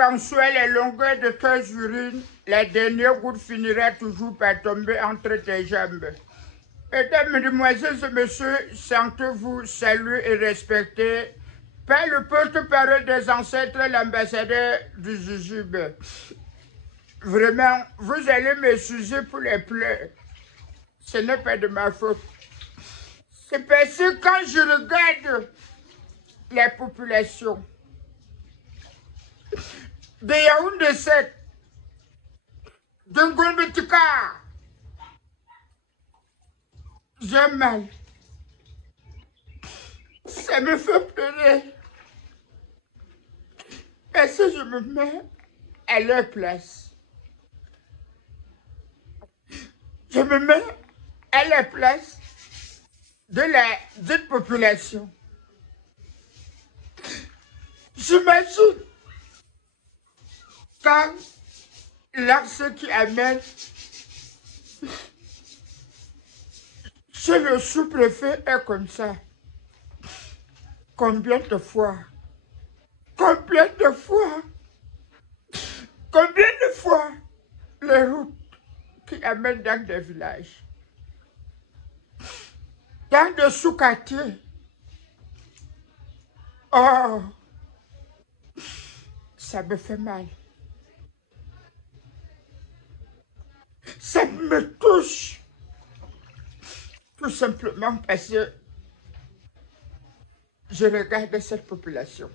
qu'en soit les longueurs de tes urines, la dernière goutte finira toujours par tomber entre tes jambes. Mesdames, Mesdemoiselles et Messieurs, sentez-vous salués et respectés par le porte-parole des ancêtres, l'ambassadeur du Jujube. Vraiment, vous allez m'excuser pour les pleurs. Ce n'est pas de ma faute. C'est parce que quand je regarde la population de Yaoundé 7, de Ngombetika, j'ai mal. Ça me fait pleurer. Parce que je me mets à leur place. Je me mets à la place de la dite population. J'imagine quand l'axe qui amène chez le sous-préfet est comme ça. Combien de fois? Combien de fois? Combien de fois les routes qui amènent dans des villages, dans des sous-quartiers? Oh, ça me fait mal. Ça me touche. Tout simplement parce que je regarde cette population.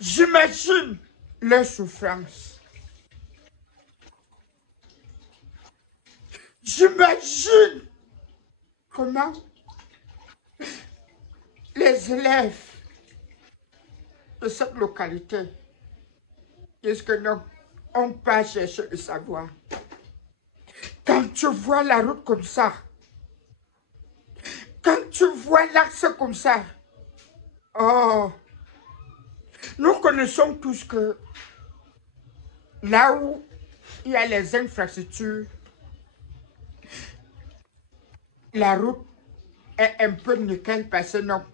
J'imagine leur souffrance. J'imagine comment les élèves de cette localité, qu'est-ce que nous n'ont pas cherché de savoir. Quand tu vois la route comme ça, quand tu vois l'axe comme ça, oh, nous connaissons tous que là où il y a les infrastructures, la route est un peu nickel parce que non.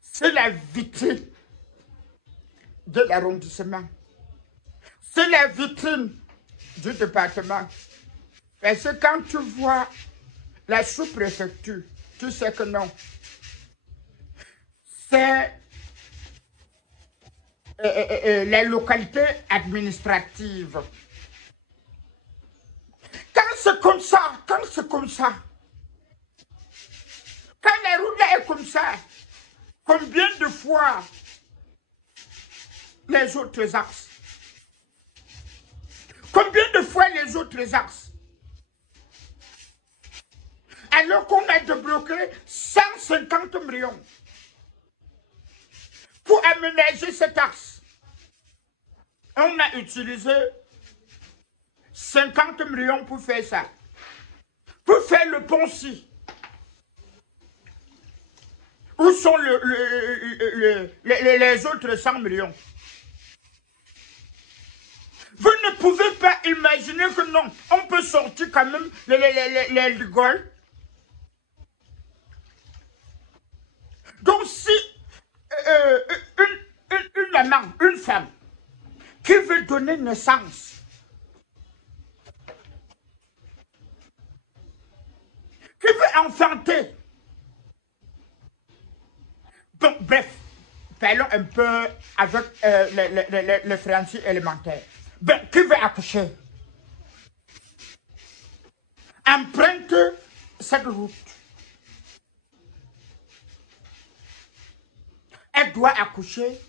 C'est la vitrine de l'arrondissement. C'est la vitrine du département. Parce que quand tu vois la sous-préfecture, tu sais que non. C'est la localité administrative. Quand c'est comme ça, quand la route là est comme ça, combien de fois les autres axes? Combien de fois les autres axes? Alors qu'on a débloqué 150 millions pour aménager cet axe. On a utilisé 50 millions pour faire ça. Pour faire le pont-ci. Où sont les autres 100 millions? Vous ne pouvez pas imaginer que non, on peut sortir quand même les rigoles. Donc si une maman, une femme, qui veut donner naissance, qui veut enfanter, donc bref, parlons un peu avec le français élémentaire. Ben, qui veut accoucher? Emprunte cette route. Elle doit accoucher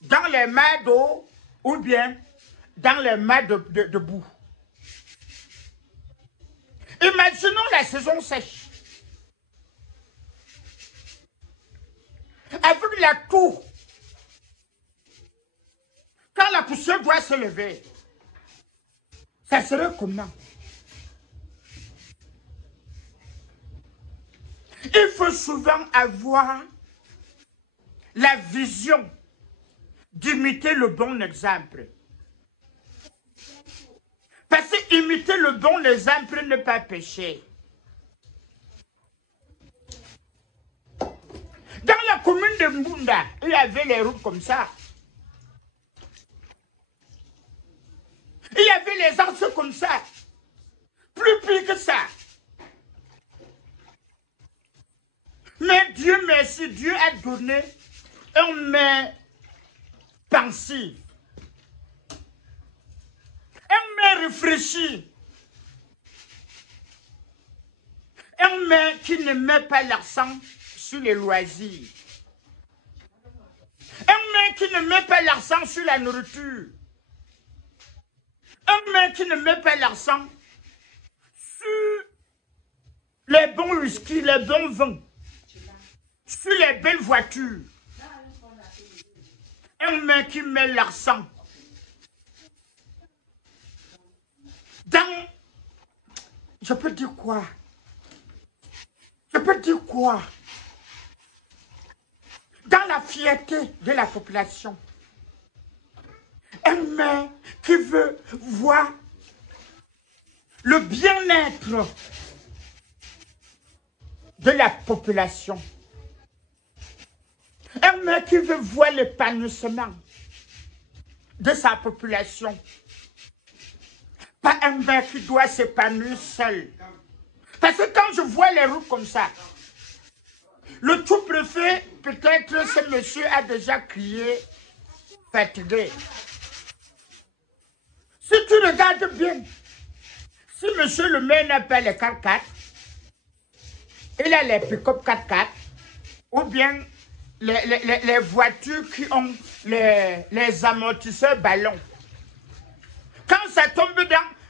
dans les mers d'eau ou bien dans les mers de boue. Imaginons la saison sèche. Avec la toux. Quand la poussière doit se lever, ça serait comment? Il faut souvent avoir la vision d'imiter le bon exemple. Parce que imiter le bon exemple n'est pas péché. Dans la commune de Mbunda, il y avait les routes comme ça. Il y avait les arbres comme ça. Plus pire que ça. Mais Dieu merci, Dieu a donné un main pensif. Un main réfléchi. Un main qui ne met pas l'accent sur les loisirs. Un main qui ne met pas l'accent sur la nourriture. Un main qui ne met pas l'accent sur les bons whisky, les bons vins, sur les belles voitures. Un main qui met l'accent dans... Je peux dire quoi? Je peux dire quoi? Dans la fierté de la population. Un maire qui veut voir le bien-être de la population. Un maire qui veut voir l'épanouissement de sa population. Pas un maire qui doit s'épanouir seul. Parce que quand je vois les routes comme ça, le tout-préfet, peut-être ce monsieur a déjà crié, fatigué. Si tu regardes bien, si monsieur le maire n'a pas les 4x4, il a les pick-up 4x4, ou bien les voitures qui ont les amortisseurs ballons. Quand ça tombe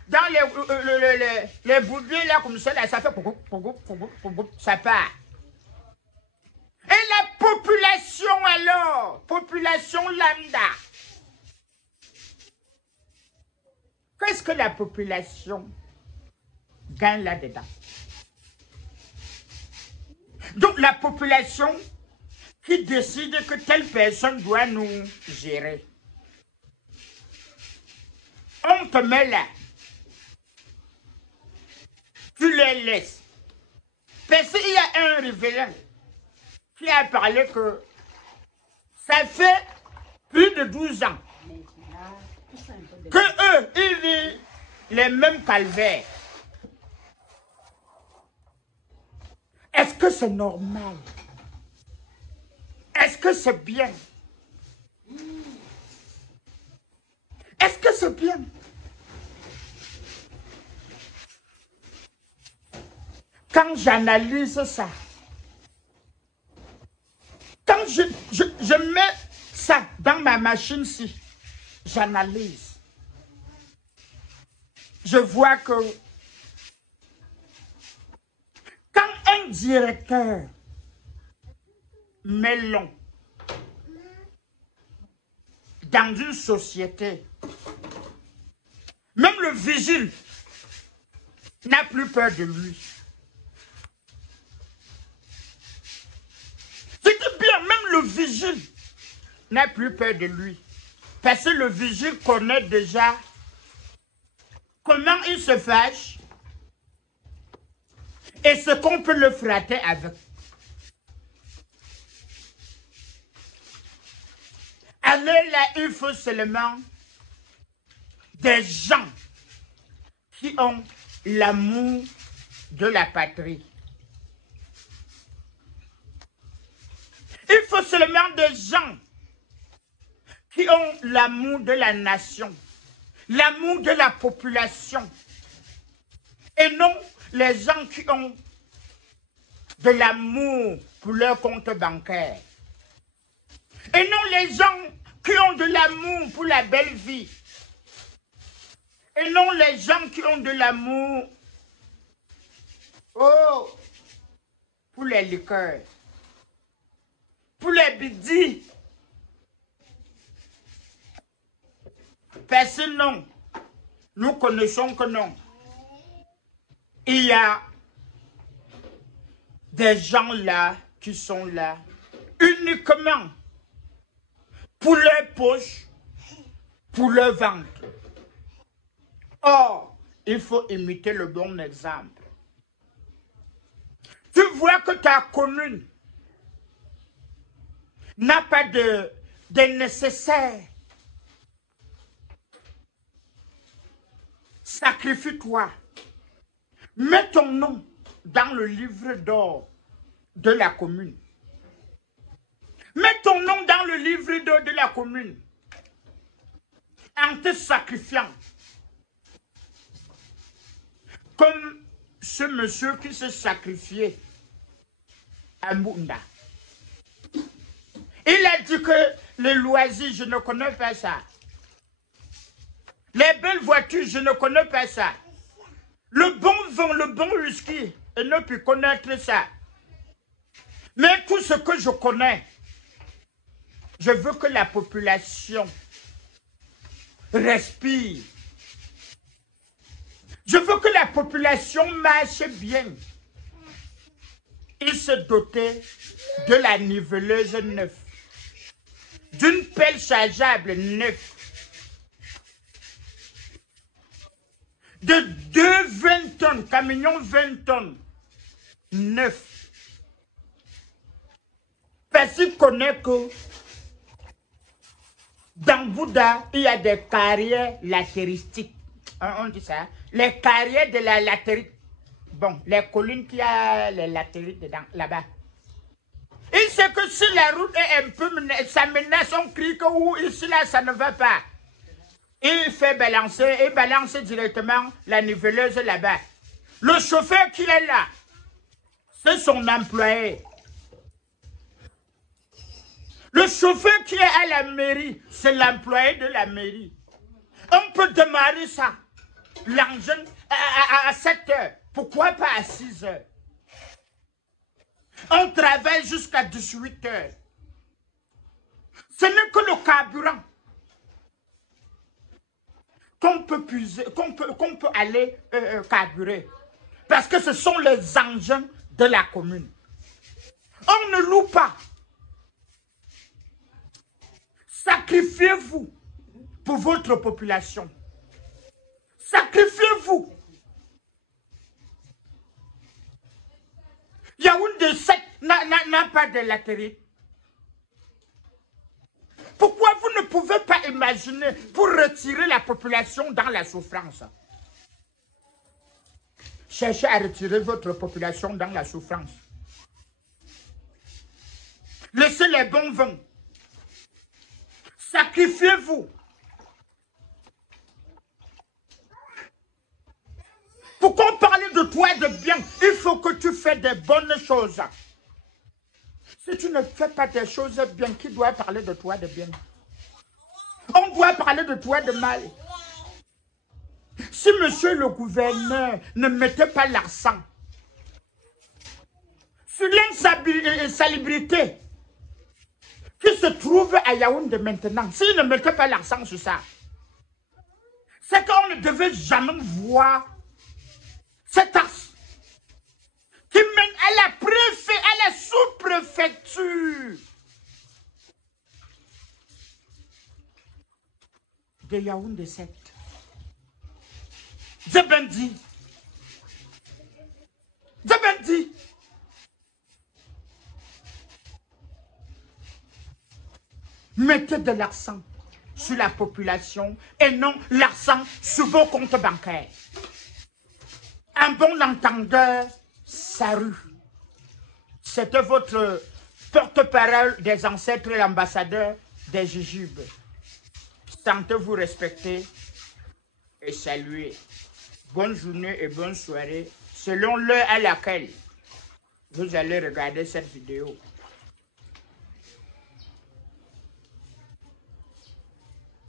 dans les bouliers là comme ça, là, ça fait ça part. Et la population alors, population lambda. Qu'est-ce que la population gagne là-dedans? Donc la population qui décide que telle personne doit nous gérer. On te met là. Tu les laisses. Parce qu'il y a un révérend qui a parlé que ça fait plus de 12 ans que eux, ils vivent les mêmes calvaires. Est-ce que c'est normal? Est-ce que c'est bien? Est-ce que c'est bien? Quand j'analyse ça, quand je mets ça dans ma machine-ci, j'analyse. Je vois que quand un directeur met long dans une société, même le vigile n'a plus peur de lui. C'est bien, même le vigile n'a plus peur de lui. Parce que le vigile connaît déjà comment il se fâche et ce qu'on peut le flatter avec. Alors là, il faut seulement des gens qui ont l'amour de la patrie. Il faut seulement des gens qui ont l'amour de la nation, l'amour de la population, et non les gens qui ont de l'amour pour leur compte bancaire, et non les gens qui ont de l'amour pour la belle vie, et non les gens qui ont de l'amour pour les liqueurs, pour les bidis. Parce que non, nous connaissons que non. Il y a des gens là qui sont là uniquement pour leur poche, pour leur ventre. Or, il faut imiter le bon exemple. Tu vois que ta commune n'a pas de nécessaire. Sacrifie-toi. Mets ton nom dans le livre d'or de la commune. Mets ton nom dans le livre d'or de la commune. En te sacrifiant. Comme ce monsieur qui s'est sacrifié à Mbounda. Il a dit que les loisirs, je ne connais pas ça. Les belles voitures, je ne connais pas ça. Le bon vin, le bon whisky, je ne puis connaître ça. Mais tout ce que je connais, je veux que la population respire. Je veux que la population marche bien. Il se dotait de la niveleuse neuve, d'une pelle chargeable neuve, de 20 tonnes, camion 20 tonnes, neuf. Parce qu'il connaît que dans Bouddha, il y a des carrières latéristiques. On dit ça. Les carrières de la latérite. Bon, les collines qui a les latérites dedans, là-bas. Il sait que si la route est un peu, ça menace, on crie que ou ici, là, ça ne va pas. Il fait balancer, et balance directement la niveleuse là-bas. Le chauffeur qui est là, c'est son employé. Le chauffeur qui est à la mairie, c'est l'employé de la mairie. On peut démarrer ça, l'engin, à 7 heures. Pourquoi pas à 6 heures? On travaille jusqu'à 18 heures. Ce n'est que le carburant qu'on peut puiser, qu'on peut aller carburer. Parce que ce sont les engins de la commune. On ne loue pas. Sacrifiez-vous pour votre population. Sacrifiez-vous. Yaoundé 7 n'a pas de latérite. Pourquoi vous ne pouvez pas imaginer pour retirer la population dans la souffrance? Cherchez à retirer votre population dans la souffrance. Laissez les bons vins. Sacrifiez-vous. Pour qu'on parle de toi de bien, il faut que tu fais des bonnes choses. Si tu ne fais pas des choses bien, qui doit parler de toi de bien? On doit parler de toi de mal. Si monsieur le gouverneur ne mettait pas l'accent sur l'insalubrité qui se trouve à Yaoundé maintenant, s'il ne mettait pas l'accent sur ça, c'est qu'on ne devait jamais voir cet axe qui mène à la sous-préfecture de Yaoundé 7. Zebendi. Mettez de l'accent sur la population et non l'accent sur vos comptes bancaires. Un bon entendeur, Saru. C'était votre porte-parole des ancêtres et l'ambassadeur des jujubes. Sentez-vous respecter et saluer. Bonne journée et bonne soirée, selon l'heure à laquelle vous allez regarder cette vidéo.